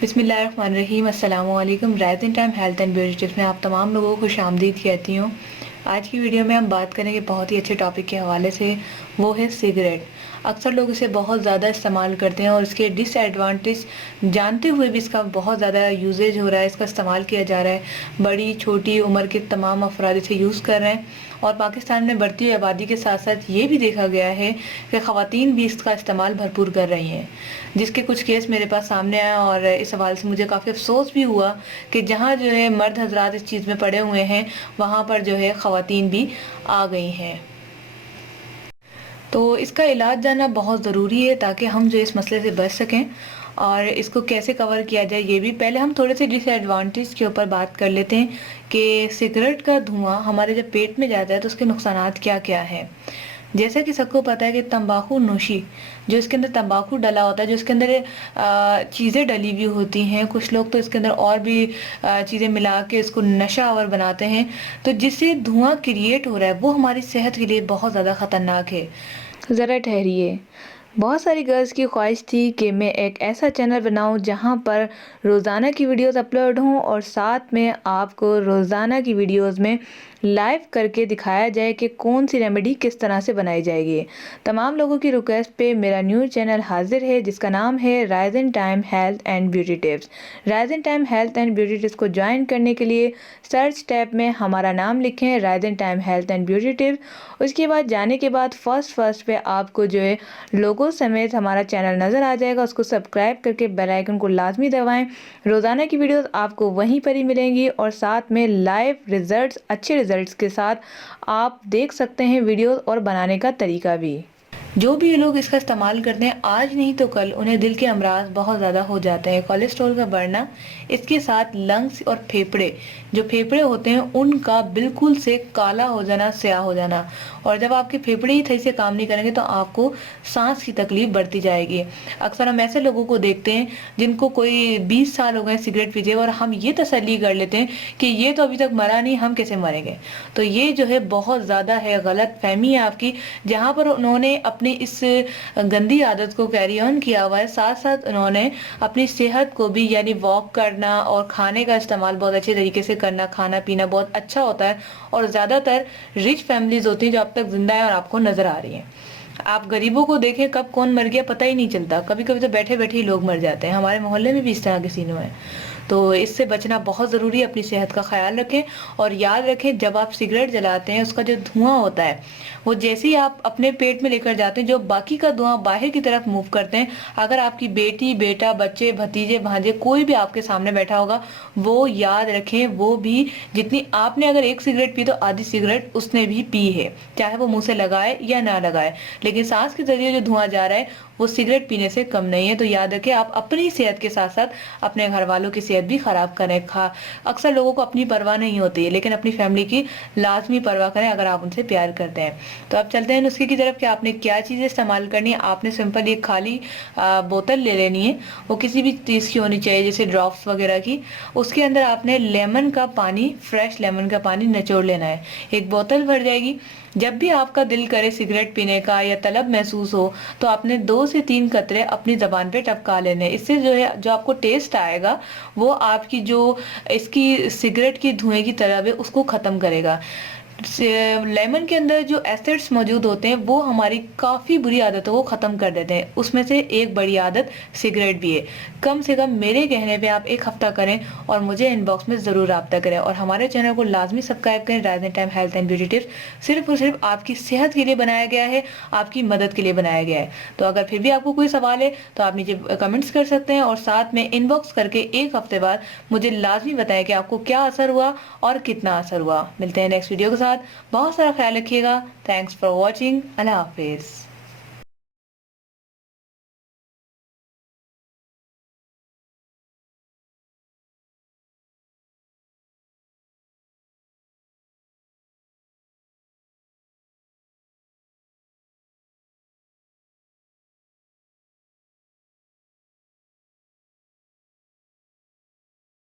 बिस्मिल्लाहिर्रहमानिर्रहीम। अस्सलामु अलैकुम। Rising time health and beauty tips में आप तमाम लोगों को खुशामदीद कहती हूँ। आज की वीडियो में हम बात करेंगे बहुत ही अच्छे टॉपिक के हवाले से, वो है सिगरेट। अक्सर लोग इसे बहुत ज़्यादा इस्तेमाल करते हैं और इसके डिसएडवांटेज जानते हुए भी इसका बहुत ज़्यादा यूजेज हो रहा है, इसका इस्तेमाल किया जा रहा है। बड़ी छोटी उम्र के तमाम अफराद इसे यूज़ कर रहे हैं और पाकिस्तान में बढ़ती हुई आबादी के साथ साथ ये भी देखा गया है कि ख़वातीन भी इसका इस्तेमाल भरपूर कर रही हैं, जिसके कुछ केस मेरे पास सामने आया और इस हवाले से मुझे काफ़ी अफसोस भी हुआ कि जहाँ जो है मर्द हजरात इस चीज़ में पड़े हुए हैं, वहाँ पर जो है ख़वातीन भी आ गई हैं। तो इसका इलाज जानना बहुत ज़रूरी है ताकि हम जो इस मसले से बच सकें। और इसको कैसे कवर किया जाए ये भी पहले हम थोड़े से डिसएडवांटेज के ऊपर बात कर लेते हैं कि सिगरेट का धुआं हमारे जब पेट में जाता है तो उसके नुकसानात क्या क्या हैं। जैसा कि सबको पता है कि तंबाकू नोशी, जो इसके अंदर तंबाकू डला होता है, जो इसके अंदर चीज़ें डली हुई होती हैं, कुछ लोग तो इसके अंदर और भी चीज़ें मिला के इसको नशा आवर बनाते हैं, तो जिससे धुआं क्रिएट हो रहा है वो हमारी सेहत के लिए बहुत ज़्यादा ख़तरनाक है। ज़रा ठहरिए। बहुत सारी गर्ल्स की ख्वाहिश थी कि मैं एक ऐसा चैनल बनाऊं जहां पर रोज़ाना की वीडियोस अपलोड हों और साथ में आपको रोज़ाना की वीडियोस में लाइव करके दिखाया जाए कि कौन सी रेमेडी किस तरह से बनाई जाएगी। तमाम लोगों की रिक्वेस्ट पे मेरा न्यू चैनल हाजिर है जिसका नाम है rising time health and beauty tips. Rising time health and beauty tips को ज्वाइन करने के लिए सर्च टैब में हमारा नाम लिखें, rising time health and beauty tips. उसके बाद जाने के बाद फर्स्ट पे आपको जो है लोगो समेत हमारा चैनल नज़र आ जाएगा, उसको सब्सक्राइब करके बेल आइकन को लाजमी दबाएं। रोज़ाना की वीडियोस आपको वहीं पर ही मिलेंगी और साथ में लाइव रिजल्ट्स, अच्छे रिजल्ट्स के साथ आप देख सकते हैं वीडियोस और बनाने का तरीका भी। जो भी लोग इसका इस्तेमाल करते हैं आज नहीं तो कल उन्हें दिल के अमराज बहुत ज़्यादा हो जाते हैं, कोलेस्ट्रॉल का बढ़ना, इसके साथ लंग्स और फेफड़े, जो फेफड़े होते हैं उनका बिल्कुल से काला हो जाना, स्याह हो जाना। और जब आपके फेफड़े ही सही से काम नहीं करेंगे तो आपको सांस की तकलीफ बढ़ती जाएगी। अक्सर हम ऐसे लोगों को देखते हैं जिनको कोई 20 साल हो गए सिगरेट पीते और हम ये तसल्ली कर लेते हैं कि ये तो अभी तक मरा नहीं, हम कैसे मरेंगे। तो ये जो है बहुत ज़्यादा है, गलत फहमी है आपकी, जहाँ पर उन्होंने अपनी इस गंदी आदत को कैरी ऑन किया हुआ है, साथ साथ उन्होंने अपनी सेहत को भी, यानी वॉक करना और खाने का इस्तेमाल बहुत अच्छे तरीके से करना, खाना पीना बहुत अच्छा होता है। और ज़्यादातर रिच फैमिलीज होती हैं जो अब तक जिंदा है और आपको नजर आ रही हैं। आप गरीबों को देखें, कब कौन मर गया पता ही नहीं चलता, कभी कभी तो बैठे बैठे ही लोग मर जाते हैं। हमारे मोहल्ले में भी इस तरह के सीन हुए हैं। तो इससे बचना बहुत ज़रूरी है, अपनी सेहत का ख्याल रखें और याद रखें जब आप सिगरेट जलाते हैं उसका जो धुआं होता है वो जैसे ही आप अपने पेट में लेकर जाते हैं, जो बाकी का धुआं बाहर की तरफ मूव करते हैं, अगर आपकी बेटी, बेटा, बच्चे, भतीजे, भांजे कोई भी आपके सामने बैठा होगा, वो याद रखें वो भी जितनी आपने अगर एक सिगरेट पी तो आधी सिगरेट उसने भी पी है, चाहे वो मुंह से लगाए या ना लगाए, लेकिन सांस के जरिए जो धुआं जा रहा है वो सिगरेट पीने से कम नहीं है। तो याद रखें आप अपनी सेहत के साथ साथ अपने घर वालों की सेहत भी खराब करें। अक्सर लोगों को अपनी परवाह नहीं होती है, लेकिन अपनी फैमिली की लाजमी परवाह करें अगर आप उनसे प्यार करते हैं। तो अब चलते हैं नुस्खे की तरफ कि आपने क्या चीज़ें इस्तेमाल करनी है। आपने सिंपल एक खाली बोतल ले लेनी है, वो किसी भी चीज़ की होनी चाहिए जैसे ड्रॉप्स वगैरह की। उसके अंदर आपने लेमन का पानी, फ्रेश लेमन का पानी निचोड़ लेना है, एक बोतल भर जाएगी। जब भी आपका दिल करे सिगरेट पीने का या तलब महसूस हो तो आपने 2 से 3 कतरे अपनी जबान पे टपका लेने। इससे जो है जो आपको टेस्ट आएगा वो आपकी जो इसकी सिगरेट की धुएं की तरह है उसको खत्म करेगा। लेमन के अंदर जो एसिड्स मौजूद होते हैं वो हमारी काफ़ी बुरी आदतों को ख़त्म कर देते हैं, उसमें से एक बड़ी आदत सिगरेट भी है। कम से कम मेरे कहने पे आप एक हफ्ता करें और मुझे इनबॉक्स में ज़रूर रब्ता करें और हमारे चैनल को लाजमी सब्सक्राइब करें। Rising time health and beauty tips सिर्फ और सिर्फ आपकी सेहत के लिए बनाया गया है, आपकी मदद के लिए बनाया गया है। तो अगर फिर भी आपको कोई सवाल है तो आप नीचे कमेंट्स कर सकते हैं और साथ में इनबॉक्स करके एक हफ्ते बाद मुझे लाजमी बताएं कि आपको क्या असर हुआ और कितना असर हुआ। मिलते हैं नेक्स्ट वीडियो के साथ। बहुत सारा ख्याल रखिएगा। Thanks for watching. अल्लाह हाफिज़।